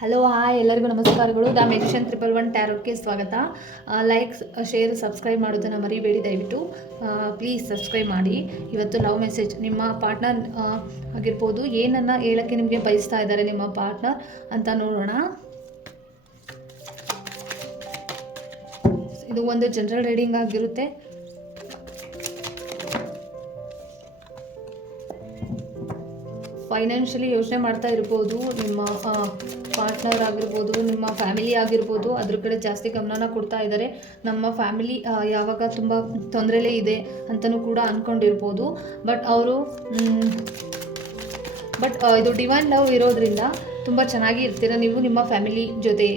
Hello hi ಎಲ್ಲರಿಗೂ ನಮಸ್ಕಾರಗಳು. The magician 111 ಟ್ಯಾರೋಟ್ಗೆ ಸ್ವಾಗತ. ಲೈಕ್ ಶೇರ್ ಸಬ್ಸ್ಕ್ರೈಬ್ ಮಾಡೋದನ್ನು ಮರಿಬೇಡಿ. ದಯವಿಟ್ಟು ಪ್ಲೀಸ್ ಸಬ್ಸ್ಕ್ರೈಬ್ ಮಾಡಿ. ಇವತ್ತು ಲವ್ ಮೆಸೇಜ್ ನಿಮ್ಮ ಪಾರ್ಟ್ನರ್ ಆಗಿರ್ಬೋದು, ಏನನ್ನು ಹೇಳೋಕ್ಕೆ ನಿಮಗೆ ಬಯಸ್ತಾ ಇದ್ದಾರೆ ನಿಮ್ಮ ಪಾರ್ಟ್ನರ್ ಅಂತ ನೋಡೋಣ. ಇದು ಒಂದು ಜನರಲ್ ರೀಡಿಂಗ್ ಆಗಿರುತ್ತೆ. ಫೈನಾನ್ಷಿಯಲಿ ಯೋಚನೆ ಮಾಡ್ತಾ ಇರ್ಬೋದು, ನಿಮ್ಮ ಪಾರ್ಟ್ನರ್ ಆಗಿರ್ಬೋದು, ನಿಮ್ಮ ಫ್ಯಾಮಿಲಿ ಆಗಿರ್ಬೋದು, ಅದ್ರ ಕಡೆ ಜಾಸ್ತಿ ಗಮನನ ಕೊಡ್ತಾ ಇದ್ದಾರೆ. ನಮ್ಮ ಫ್ಯಾಮಿಲಿ ಯಾವಾಗ ತುಂಬ ತೊಂದರೆಲೇ ಇದೆ ಅಂತಲೂ ಕೂಡ ಅಂದ್ಕೊಂಡಿರ್ಬೋದು. ಬಟ್ ಇದು ಡಿವೈನ್ ಲವ್ ಇರೋದ್ರಿಂದ ತುಂಬ ಚೆನ್ನಾಗಿ ಇರ್ತೀರ ನೀವು ನಿಮ್ಮ ಫ್ಯಾಮಿಲಿ ಜೊತೆ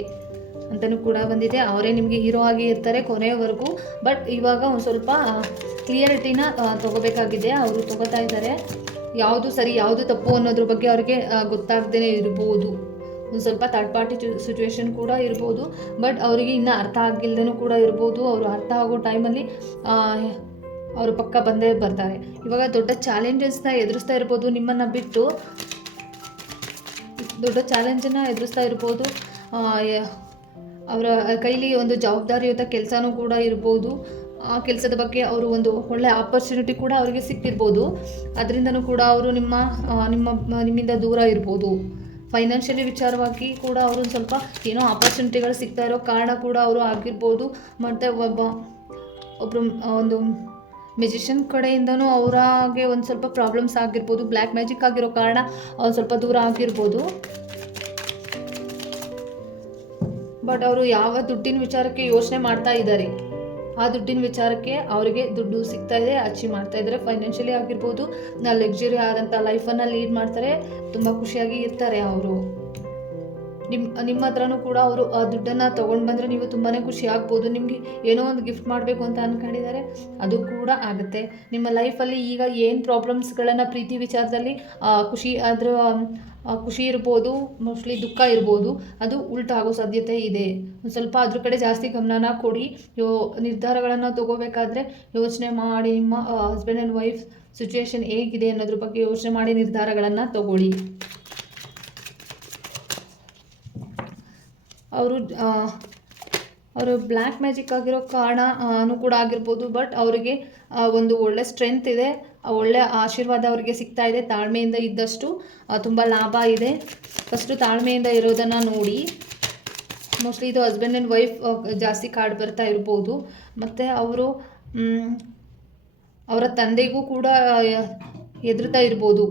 ಅಂತಲೂ ಕೂಡ ಬಂದಿದೆ. ಅವರೇ ನಿಮಗೆ ಹೀರೋ ಆಗಿ ಇರ್ತಾರೆ ಕೊನೆಯವರೆಗೂ. ಬಟ್ ಇವಾಗ ಒಂದು ಸ್ವಲ್ಪ ಕ್ಲಿಯರಿಟಿನ ತೊಗೋಬೇಕಾಗಿದೆ. ಅವರು ತೊಗೋತಾ ಇದ್ದಾರೆ. ಯಾವುದು ಸರಿ ಯಾವುದು ತಪ್ಪು ಅನ್ನೋದ್ರ ಬಗ್ಗೆ ಅವ್ರಿಗೆ ಗೊತ್ತಾಗ್ದೇ ಇರ್ಬೋದು. ಒಂದು ಸ್ವಲ್ಪ ಥರ್ಡ್ ಪಾರ್ಟಿ ಸಿಚುವೇಶನ್ ಕೂಡ ಇರ್ಬೋದು. ಬಟ್ ಅವರಿಗೆ ಇನ್ನೂ ಅರ್ಥ ಆಗಿಲ್ದೇನೂ ಕೂಡ ಇರ್ಬೋದು. ಅವರು ಅರ್ಥ ಆಗೋ ಟೈಮಲ್ಲಿ ಅವರು ಪಕ್ಕ ಬಂದೇ ಬರ್ತಾರೆ. ಇವಾಗ ದೊಡ್ಡ ಚಾಲೆಂಜಸ್ನ ಎದುರಿಸ್ತಾ ಇರ್ಬೋದು. ನಿಮ್ಮನ್ನು ಬಿಟ್ಟು ದೊಡ್ಡ ಚಾಲೆಂಜನ್ನು ಎದುರಿಸ್ತಾ ಇರ್ಬೋದು. ಅವರ ಕೈಲಿ ಒಂದು ಜವಾಬ್ದಾರಿಯುತ ಕೆಲಸನೂ ಕೂಡ ಇರ್ಬೋದು. ಆ ಕೆಲಸದ ಬಗ್ಗೆ ಅವರು ಒಂದು ಒಳ್ಳೆ ಆಪರ್ಚುನಿಟಿ ಕೂಡ ಅವರಿಗೆ ಸಿಕ್ಕಿರ್ಬೋದು. ಅದರಿಂದನೂ ಕೂಡ ಅವರು ನಿಮ್ಮಿಂದ ದೂರ ಇರ್ಬೋದು. ಫೈನಾನ್ಷಿಯಲಿ ವಿಚಾರವಾಗಿ ಕೂಡ ಅವರು ಸ್ವಲ್ಪ ಏನೋ ಆಪರ್ಚುನಿಟಿಗಳು ಸಿಗ್ತಾ ಇರೋ ಕಾರಣ ಕೂಡ ಅವರು ಆಗಿರ್ಬೋದು. ಮತ್ತು ಒಬ್ಬರು ಒಂದು ಮೆಜಿಷಿಯನ್ ಕಡೆಯಿಂದನೂ ಅವರಾಗೆ ಒಂದು ಸ್ವಲ್ಪ ಪ್ರಾಬ್ಲಮ್ಸ್ ಆಗಿರ್ಬೋದು. ಬ್ಲ್ಯಾಕ್ ಮ್ಯಾಜಿಕ್ ಆಗಿರೋ ಕಾರಣ ಅವ್ರು ಸ್ವಲ್ಪ ದೂರ ಆಗಿರ್ಬೋದು. ಬಟ್ ಅವರು ಯಾವ ದುಡ್ಡಿನ ವಿಚಾರಕ್ಕೆ ಯೋಚನೆ ಮಾಡ್ತಾ ಇದ್ದಾರೆ, ಆ ದುಡ್ಡಿನ ವಿಚಾರಕ್ಕೆ ಅವರಿಗೆ ದುಡ್ಡು ಸಿಗ್ತಾ ಇದೆ, ಅಚೀವ್ ಮಾಡ್ತಾ ಇದ್ದಾರೆ. ಫೈನಾನ್ಷಿಯಲಿ ಆಗಿರ್ಬೋದು, ಲಕ್ಸುರಿ ಆದಂಥ ಲೈಫನ್ನು ಲೀಡ್ ಮಾಡ್ತಾರೆ. ತುಂಬ ಖುಷಿಯಾಗಿ ಇರ್ತಾರೆ ಅವರು. ನಿಮ್ಮ ಹತ್ರನೂ ಕೂಡ ಅವರು ಆ ದುಡ್ಡನ್ನು ತೊಗೊಂಡು ಬಂದರೆ ನೀವು ತುಂಬಾ ಖುಷಿ ಆಗ್ಬೋದು. ನಿಮಗೆ ಏನೋ ಒಂದು ಗಿಫ್ಟ್ ಮಾಡಬೇಕು ಅಂತ ಅಂದ್ಕೊಂಡಿದ್ದಾರೆ, ಅದು ಕೂಡ ಆಗುತ್ತೆ. ನಿಮ್ಮ ಲೈಫಲ್ಲಿ ಈಗ ಏನು ಪ್ರಾಬ್ಲಮ್ಸ್ಗಳನ್ನು ಪ್ರೀತಿ ವಿಚಾರದಲ್ಲಿ ಖುಷಿ ಇರ್ಬೋದು, ಮೋಸ್ಟ್ಲಿ ದುಃಖ ಇರ್ಬೋದು, ಅದು ಉಲ್ಟಾ ಆಗೋ ಸಾಧ್ಯತೆ ಇದೆ. ಒಂದು ಸ್ವಲ್ಪ ಅದ್ರ ಕಡೆ ಜಾಸ್ತಿ ಗಮನನ ಕೊಡಿ. ನಿರ್ಧಾರಗಳನ್ನು ತಗೋಬೇಕಾದ್ರೆ ಯೋಚನೆ ಮಾಡಿ. ನಿಮ್ಮ ಹಸ್ಬೆಂಡ್ ಆ್ಯಂಡ್ ವೈಫ್ ಸಿಚುವೇಶನ್ ಹೇಗಿದೆ ಅನ್ನೋದ್ರ ಬಗ್ಗೆ ಯೋಚನೆ ಮಾಡಿ ನಿರ್ಧಾರಗಳನ್ನು ತಗೊಳ್ಳಿ. ಅವರು ಬ್ಲ್ಯಾಕ್ ಮ್ಯಾಜಿಕ್ ಆಗಿರೋ ಕಾರಣನೂ ಕೂಡ ಆಗಿರ್ಬೋದು. ಬಟ್ ಅವರಿಗೆ ಒಂದು ಒಳ್ಳೆ ಸ್ಟ್ರೆಂತ್ ಇದೆ, ಒಳ್ಳೆ ಆಶೀರ್ವಾದ ಅವರಿಗೆ ಸಿಗ್ತಾ ಇದೆ. ತಾಳ್ಮೆಯಿಂದ ಇದ್ದಷ್ಟು ತುಂಬ ಲಾಭ ಇದೆ. ಫಸ್ಟು ತಾಳ್ಮೆಯಿಂದ ಇರೋದನ್ನು ನೋಡಿ. ಮೋಸ್ಟ್ಲಿ ಇದು ಹಸ್ಬೆಂಡ್ ಆ್ಯಂಡ್ ವೈಫ್ ಜಾಸ್ತಿ ಕಾರ್ಡ್ ಬರ್ತಾ ಇರ್ಬೋದು. ಮತ್ತು ಅವರ ತಂದೆಗೂ ಕೂಡ ಹೆದರ್ತಾ ಇರ್ಬೋದು.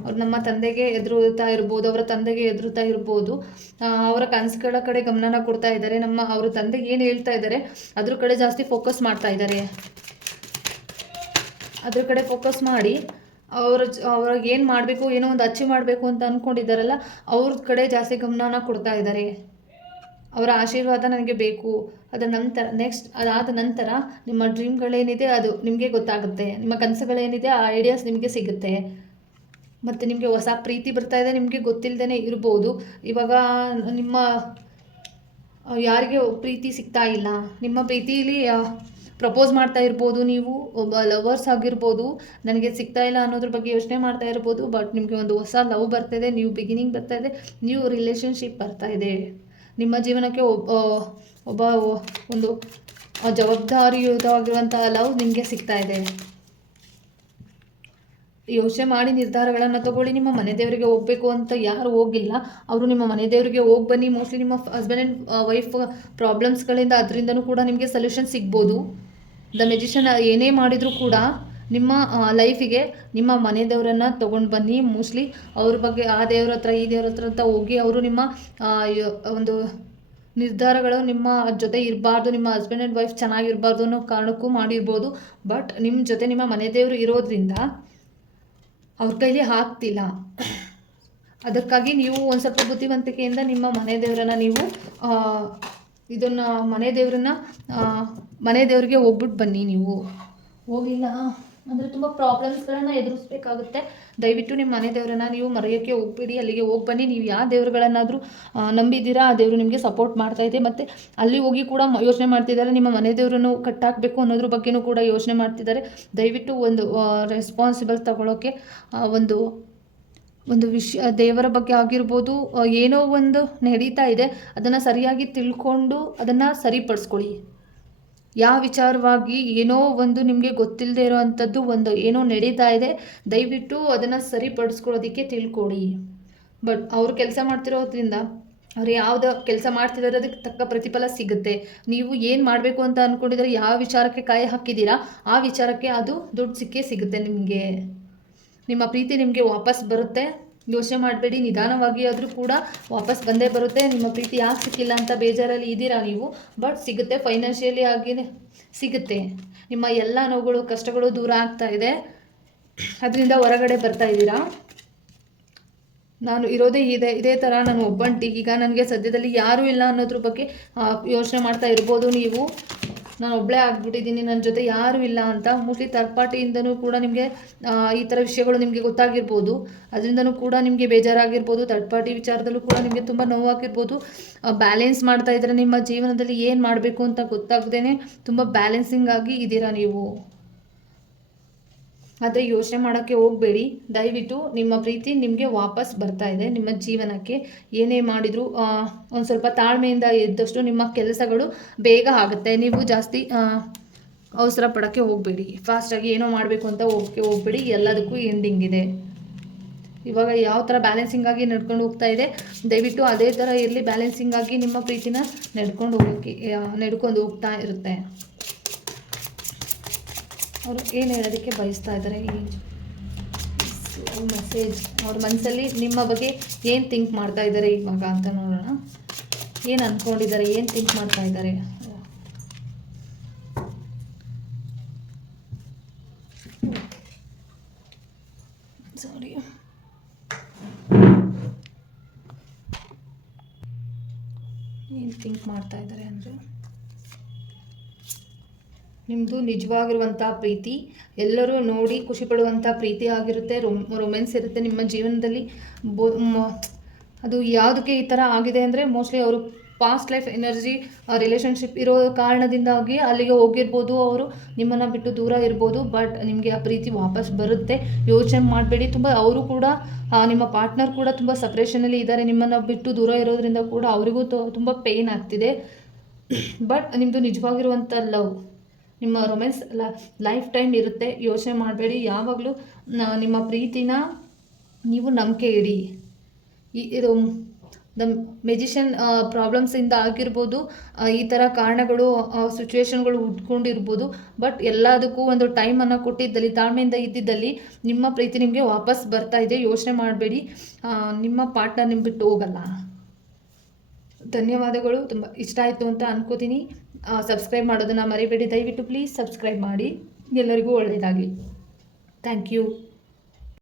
ಅವ್ರು ನಮ್ಮ ತಂದೆಗೆ ಹೆದರುತ್ತಾ ಇರ್ಬೋದು, ಅವರ ತಂದೆಗೆ ಹೆದರುತ್ತಾ ಇರ್ಬೋದು. ಅವರ ಕನಸುಗಳ ಕಡೆ ಗಮನನ ಕೊಡ್ತಾ ಇದ್ದಾರೆ. ಅವ್ರ ತಂದೆಗೆ ಏನು ಹೇಳ್ತಾ ಇದ್ದಾರೆ ಅದ್ರ ಕಡೆ ಜಾಸ್ತಿ ಫೋಕಸ್ ಮಾಡ್ತಾ ಇದ್ದಾರೆ. ಅದ್ರ ಕಡೆ ಫೋಕಸ್ ಮಾಡಿ ಅವ್ರಿಗೆ ಏನು ಮಾಡಬೇಕು, ಏನೋ ಒಂದು ಅಚೀವ್ ಮಾಡಬೇಕು ಅಂತ ಅಂದ್ಕೊಂಡಿದ್ದಾರಲ್ಲ, ಅವ್ರ ಕಡೆ ಜಾಸ್ತಿ ಗಮನನ ಕೊಡ್ತಾ ಇದ್ದಾರೆ. ಅವರ ಆಶೀರ್ವಾದ ನನಗೆ ಬೇಕು. ಅದರ ನಂತರ ಅದಾದ ನಂತರ ನಿಮ್ಮ ಡ್ರೀಮ್ಗಳೇನಿದೆ ಅದು ನಿಮಗೆ ಗೊತ್ತಾಗುತ್ತೆ. ನಿಮ್ಮ ಕನಸುಗಳೇನಿದೆ ಆ ಐಡಿಯಾಸ್ ನಿಮಗೆ ಸಿಗುತ್ತೆ. ಮತ್ತು ನಿಮಗೆ ಹೊಸ ಪ್ರೀತಿ ಬರ್ತಾ ಇದೆ, ನಿಮಗೆ ಗೊತ್ತಿಲ್ಲದೇ ಇರ್ಬೋದು. ಇವಾಗ ಯಾರಿಗೆ ಪ್ರೀತಿ ಸಿಗ್ತಾ ಇಲ್ಲ, ನಿಮ್ಮ ಪ್ರೀತಿಲಿ ಪ್ರಪೋಸ್ ಮಾಡ್ತಾ ಇರ್ಬೋದು. ನೀವು ಒಬ್ಬ ಲವರ್ಸ್ ಆಗಿರ್ಬೋದು, ನನಗೆ ಸಿಗ್ತಾ ಇಲ್ಲ ಅನ್ನೋದ್ರ ಬಗ್ಗೆ ಯೋಚನೆ ಮಾಡ್ತಾ ಇರ್ಬೋದು. ಬಟ್ ನಿಮಗೆ ಒಂದು ಹೊಸ ಲವ್ ಬರ್ತಾಯಿದೆ, ನ್ಯೂ ಬಿಗಿನಿಂಗ್ ಬರ್ತಾ ಇದೆ, ನ್ಯೂ ರಿಲೇಷನ್ಶಿಪ್ ಬರ್ತಾ ಇದೆ. ನಿಮ್ಮ ಜೀವನಕ್ಕೆ ಒಬ್ಬ ಒಂದು ಜವಾಬ್ದಾರಿಯುತವಾಗಿರುವಂಥ ಲವ್ ನಿಮಗೆ ಸಿಗ್ತಾ ಇದೆ. ಯೋಚನೆ ಮಾಡಿ ನಿರ್ಧಾರಗಳನ್ನು ತಗೊಳ್ಳಿ. ನಿಮ್ಮ ಮನೆ ದೇವರಿಗೆ ಹೋಗಬೇಕು ಅಂತ ಯಾರು ಹೋಗಿಲ್ಲ, ಅವರು ನಿಮ್ಮ ಮನೆ ದೇವರಿಗೆ ಹೋಗಿ ಬನ್ನಿ. ಮೋಸ್ಟ್ಲಿ ನಿಮ್ಮ ಹಸ್ಬೆಂಡ್ ಆ್ಯಂಡ್ ವೈಫ್ ಪ್ರಾಬ್ಲಮ್ಸ್ಗಳಿಂದ ಅದರಿಂದನೂ ಕೂಡ ನಿಮಗೆ ಸೊಲ್ಯೂಷನ್ ಸಿಗ್ಬೋದು. ದ ಮೆಜಿಷಿಯನ್ ಏನೇ ಮಾಡಿದರೂ ಕೂಡ ನಿಮ್ಮ ಲೈಫಿಗೆ ನಿಮ್ಮ ಮನೆ ದೇವರನ್ನು ತೊಗೊಂಡು ಬನ್ನಿ. ಮೋಸ್ಟ್ಲಿ ಅವ್ರ ಬಗ್ಗೆ ಆ ದೇವ್ರ ಹತ್ರ ಈ ದೇವ್ರ ಹತ್ರ ಅಂತ ಹೋಗಿ ಅವರು ನಿಮ್ಮ ಒಂದು ನಿರ್ಧಾರಗಳು ನಿಮ್ಮ ಜೊತೆ ಇರಬಾರ್ದು, ನಿಮ್ಮ ಹಸ್ಬೆಂಡ್ ಆ್ಯಂಡ್ ವೈಫ್ ಚೆನ್ನಾಗಿರಬಾರ್ದು ಅನ್ನೋ ಕಾರಣಕ್ಕೂ ಮಾಡಿರ್ಬೋದು. ಬಟ್ ನಿಮ್ಮ ಜೊತೆ ನಿಮ್ಮ ಮನೆ ದೇವರು ಇರೋದ್ರಿಂದ ಅವ್ರ ಕೈಲಿ ಆಗ್ತಿಲ್ಲ. ಅದಕ್ಕಾಗಿ ನೀವು ಒಂದು ಸ್ವಲ್ಪ ಬುದ್ಧಿವಂತಿಕೆಯಿಂದ ನಿಮ್ಮ ಮನೆ ದೇವರನ್ನು ನೀವು ಮನೆ ದೇವರಿಗೆ ಹೋಗ್ಬಿಟ್ಟು ಬನ್ನಿ. ನೀವು ಹೋಗಿಲ್ಲ ಅಂದರೆ ತುಂಬ ಪ್ರಾಬ್ಲಮ್ಸ್ಗಳನ್ನು ಎದುರಿಸ್ಬೇಕಾಗುತ್ತೆ. ದಯವಿಟ್ಟು ನಿಮ್ಮ ಮನೆ ದೇವರನ್ನು ನೀವು ಮರೆಯೋಕ್ಕೆ ಹೋಗ್ಬೇಡಿ. ಅಲ್ಲಿಗೆ ಹೋಗಿ ಬನ್ನಿ. ನೀವು ಯಾವ ದೇವರುಗಳನ್ನಾದರೂ ನಂಬಿದ್ದೀರಾ ಆ ದೇವರು ನಿಮಗೆ ಸಪೋರ್ಟ್ ಮಾಡ್ತಾಯಿದೆ. ಮತ್ತು ಅಲ್ಲಿ ಹೋಗಿ ಕೂಡ ಯೋಚನೆ ಮಾಡ್ತಿದ್ದಾರೆ, ನಿಮ್ಮ ಮನೆ ದೇವರನ್ನು ಕಟ್ಟಾಕಬೇಕು ಅನ್ನೋದ್ರ ಬಗ್ಗೆಯೂ ಕೂಡ ಯೋಚನೆ ಮಾಡ್ತಿದ್ದಾರೆ. ದಯವಿಟ್ಟು ಒಂದು ರೆಸ್ಪಾನ್ಸಿಬಲ್ ತಗೊಳ್ಳೋಕ್ಕೆ ಒಂದು ಒಂದು ವಿಷಯ ದೇವರ ಬಗ್ಗೆ ಆಗಿರ್ಬೋದು, ಏನೋ ಒಂದು ನಡೀತಾ ಇದೆ, ಅದನ್ನು ಸರಿಯಾಗಿ ತಿಳ್ಕೊಂಡು ಅದನ್ನು ಸರಿಪಡಿಸ್ಕೊಳ್ಳಿ. ಯಾವ ವಿಚಾರವಾಗಿ ಏನೋ ಒಂದು ನಿಮಗೆ ಗೊತ್ತಿಲ್ಲದೆ ಇರೋ ಅಂಥದ್ದು ಒಂದು ಏನೋ ನಡೀತಾ ಇದೆ, ದಯವಿಟ್ಟು ಅದನ್ನು ಸರಿಪಡಿಸ್ಕೊಳ್ಳೋದಕ್ಕೆ ತಿಳ್ಕೊಳ್ಳಿ. ಬಟ್ ಅವರು ಕೆಲಸ ಮಾಡ್ತಿರೋದ್ರಿಂದ ಅವ್ರು ಯಾವ್ದು ಕೆಲಸ ಮಾಡ್ತಿದ್ದಾರೆ ಅದಕ್ಕೆ ತಕ್ಕ ಪ್ರತಿಫಲ ಸಿಗುತ್ತೆ. ನೀವು ಏನು ಮಾಡಬೇಕು ಅಂತ ಅಂದ್ಕೊಂಡಿದ್ರೆ, ಯಾವ ವಿಚಾರಕ್ಕೆ ಕಾಯಿ ಹಾಕಿದ್ದೀರಾ ಆ ವಿಚಾರಕ್ಕೆ ಅದು ದುಡ್ಡು ಸಿಕ್ಕೇ ಸಿಗುತ್ತೆ ನಿಮಗೆ. ನಿಮ್ಮ ಪ್ರೀತಿ ನಿಮಗೆ ವಾಪಸ್ ಬರುತ್ತೆ, ಯೋಚನೆ ಮಾಡಬೇಡಿ. ನಿಧಾನವಾಗಿ ಆದರೂ ಕೂಡ ವಾಪಸ್ ಬಂದೇ ಬರುತ್ತೆ. ನಿಮ್ಮ ಪ್ರೀತಿ ಯಾಕೆ ಸಿಕ್ಕಿಲ್ಲ ಅಂತ ಬೇಜಾರಲ್ಲಿ ಇದ್ದೀರಾ ನೀವು, ಬಟ್ ಸಿಗುತ್ತೆ. ಫೈನಾನ್ಷಿಯಲಿ ಆಗಿ ಸಿಗುತ್ತೆ. ನಿಮ್ಮ ಎಲ್ಲ ನೋವುಗಳು ಕಷ್ಟಗಳು ದೂರ ಆಗ್ತಾ ಇದೆ, ಅದರಿಂದ ಹೊರಗಡೆ ಬರ್ತಾ ಇದ್ದೀರಾ. ನಾನು ಇರೋದೇ ಇದೇ ಥರ, ನಾನು ಒಬ್ಬಂಟಿ, ಈಗ ನನಗೆ ಸದ್ಯದಲ್ಲಿ ಯಾರೂ ಇಲ್ಲ ಅನ್ನೋದ್ರ ಬಗ್ಗೆ ಯೋಚನೆ ಮಾಡ್ತಾ ಇರ್ಬೋದು ನೀವು. ನಾನು ಒಬ್ಬಳೇ ಆಗ್ಬಿಟ್ಟಿದ್ದೀನಿ, ನನ್ನ ಜೊತೆ ಯಾರೂ ಇಲ್ಲ ಅಂತ. ಮೋಸ್ಟ್ಲಿ ಥರ್ಡ್ ಪಾರ್ಟಿಯಿಂದನೂ ಕೂಡ ನಿಮಗೆ ಈ ಥರ ವಿಷಯಗಳು ನಿಮಗೆ ಗೊತ್ತಾಗಿರ್ಬೋದು, ಅದರಿಂದನೂ ಕೂಡ ನಿಮಗೆ ಬೇಜಾರಾಗಿರ್ಬೋದು. ಥರ್ಡ್ ಪಾರ್ಟಿ ವಿಚಾರದಲ್ಲೂ ಕೂಡ ನಿಮಗೆ ತುಂಬ ನೋವಾಗಿರ್ಬೋದು. ಬ್ಯಾಲೆನ್ಸ್ ಮಾಡ್ತಾ ಇದ್ದರೆ ನಿಮ್ಮ ಜೀವನದಲ್ಲಿ ಏನು ಮಾಡಬೇಕು ಅಂತ ಗೊತ್ತಾಗದೇ ತುಂಬ ಬ್ಯಾಲೆನ್ಸಿಂಗ್ ಆಗಿ ಇದ್ದೀರಾ ನೀವು. ಆದರೆ ಯೋಚನೆ ಮಾಡೋಕ್ಕೆ ಹೋಗಬೇಡಿ. ದಯವಿಟ್ಟು ನಿಮ್ಮ ಪ್ರೀತಿ ನಿಮಗೆ ವಾಪಸ್ ಬರ್ತಾ ಇದೆ. ನಿಮ್ಮ ಜೀವನಕ್ಕೆ ಏನೇ ಮಾಡಿದರೂ ಒಂದು ಸ್ವಲ್ಪ ತಾಳ್ಮೆಯಿಂದ ಇದ್ದಷ್ಟು ನಿಮ್ಮ ಕೆಲಸಗಳು ಬೇಗ ಆಗುತ್ತೆ. ನೀವು ಜಾಸ್ತಿ ಅವಸರ ಪಡೋಕ್ಕೆ ಹೋಗಬೇಡಿ. ಫಾಸ್ಟಾಗಿ ಏನೋ ಮಾಡಬೇಕು ಅಂತ ಹೋಗಬೇಡಿ. ಎಲ್ಲದಕ್ಕೂ ಎಂಡಿಂಗ್ ಇದೆ. ಇವಾಗ ಯಾವ ಥರ ಬ್ಯಾಲೆನ್ಸಿಂಗ್ ಆಗಿ ನಡ್ಕೊಂಡು ಹೋಗ್ತಾ ಇದೆ, ದಯವಿಟ್ಟು ಅದೇ ಥರ ಇರಲಿ. ಬ್ಯಾಲೆನ್ಸಿಂಗ್ ಆಗಿ ನಿಮ್ಮ ಪ್ರೀತಿನ ನಡ್ಕೊಂಡು ಹೋಗ್ತಾ ಇರುತ್ತೆ. ಅವರು ಏನು ಹೇಳೋದಕ್ಕೆ ಬಯಸ್ತಾ ಇದ್ದಾರೆ, ಈ ಮೆಸೇಜ್ ಅವ್ರ ಮನಸ್ಸಲ್ಲಿ ನಿಮ್ಮ ಬಗ್ಗೆ ಏನು ಥಿಂಕ್ ಮಾಡ್ತಾ ಇದ್ದಾರೆ ಇವಾಗ ಅಂತ ನೋಡೋಣ. ಏನು ಅಂದ್ಕೊಂಡಿದ್ದಾರೆ, ಏನು ಥಿಂಕ್ ಮಾಡ್ತಾ ಇದ್ದಾರೆ. ಸಾರಿ, ಏನು ಥಿಂಕ್ ಮಾಡ್ತಾ ಇದ್ದಾರೆ ಅಂದರೆ, ನಿಮ್ಮದು ನಿಜವಾಗಿರುವಂಥ ಪ್ರೀತಿ, ಎಲ್ಲರೂ ನೋಡಿ ಖುಷಿ ಪಡುವಂಥ ಪ್ರೀತಿ ಆಗಿರುತ್ತೆ. ರೊಮ್ಯಾನ್ಸ್ ಇರುತ್ತೆ ನಿಮ್ಮ ಜೀವನದಲ್ಲಿ. ಅದು ಯಾವುದಕ್ಕೆ ಈ ಥರ ಆಗಿದೆ ಅಂದರೆ, ಮೋಸ್ಟ್ಲಿ ಅವರು ಪಾಸ್ಟ್ ಲೈಫ್ ಎನರ್ಜಿ ರಿಲೇಷನ್ಶಿಪ್ ಇರೋ ಕಾರಣದಿಂದಾಗಿ ಅಲ್ಲಿಗೆ ಹೋಗಿರ್ಬೋದು. ಅವರು ನಿಮ್ಮನ್ನು ಬಿಟ್ಟು ದೂರ ಇರ್ಬೋದು, ಬಟ್ ನಿಮಗೆ ಆ ಪ್ರೀತಿ ವಾಪಸ್ ಬರುತ್ತೆ. ಯೋಚನೆ ಮಾಡಬೇಡಿ. ತುಂಬ ಅವರು ಕೂಡ ನಿಮ್ಮ ಪಾರ್ಟ್ನರ್ ಕೂಡ ತುಂಬ ಸಪ್ರೇಷನಲ್ಲಿ ಇದ್ದಾರೆ. ನಿಮ್ಮನ್ನು ಬಿಟ್ಟು ದೂರ ಇರೋದ್ರಿಂದ ಕೂಡ ಅವರಿಗೂ ತುಂಬ ಪೇಯ್ನ್ ಆಗ್ತಿದೆ. ಬಟ್ ನಿಮ್ಮದು ನಿಜವಾಗಿರುವಂಥ ಲವ್, ನಿಮ್ಮ ರೊಮ್ಯಾನ್ಸ್ ಲೈಫ್ ಟೈಮ್ ಇರುತ್ತೆ. ಯೋಚನೆ ಮಾಡಬೇಡಿ. ಯಾವಾಗಲೂ ನಿಮ್ಮ ಪ್ರೀತಿನ ನೀವು ನಂಬಿಕೆ ಇಡಿ. ಇದು ದ ಮೆಜಿಷಿಯನ್ ಪ್ರಾಬ್ಲಮ್ಸಿಂದ ಆಗಿರ್ಬೋದು, ಈ ಥರ ಕಾರಣಗಳು ಸಿಚುವೇಶನ್ಗಳು ಉಟ್ಕೊಂಡಿರ್ಬೋದು. ಬಟ್ ಎಲ್ಲದಕ್ಕೂ ಒಂದು ಟೈಮನ್ನು ಕೊಟ್ಟಿದ್ದಲ್ಲಿ, ತಾಳ್ಮೆಯಿಂದ ಇದ್ದಿದ್ದಲ್ಲಿ ನಿಮ್ಮ ಪ್ರೀತಿ ನಿಮಗೆ ವಾಪಸ್ ಬರ್ತಾ ಇದೆ. ಯೋಚನೆ ಮಾಡಬೇಡಿ. ನಿಮ್ಮ ಪಾರ್ಟ್ನರ್ ನಿಮ್ಮ ಬಿಟ್ಟು ಹೋಗಲ್ಲ. ಧನ್ಯವಾದಗಳು. ತುಂಬ ಇಷ್ಟ ಆಯಿತು ಅಂತ ಅನ್ಕೋತೀನಿ. ಸಬ್ಸ್ಕ್ರೈಬ್ ಮಾಡೋದನ್ನು ಮರಿಬೇಡಿ. ದಯವಿಟ್ಟು ಪ್ಲೀಸ್ ಸಬ್ಸ್ಕ್ರೈಬ್ ಮಾಡಿ. ಎಲ್ಲರಿಗೂ ಒಳ್ಳೆಯದಾಗಲಿ. Thank you.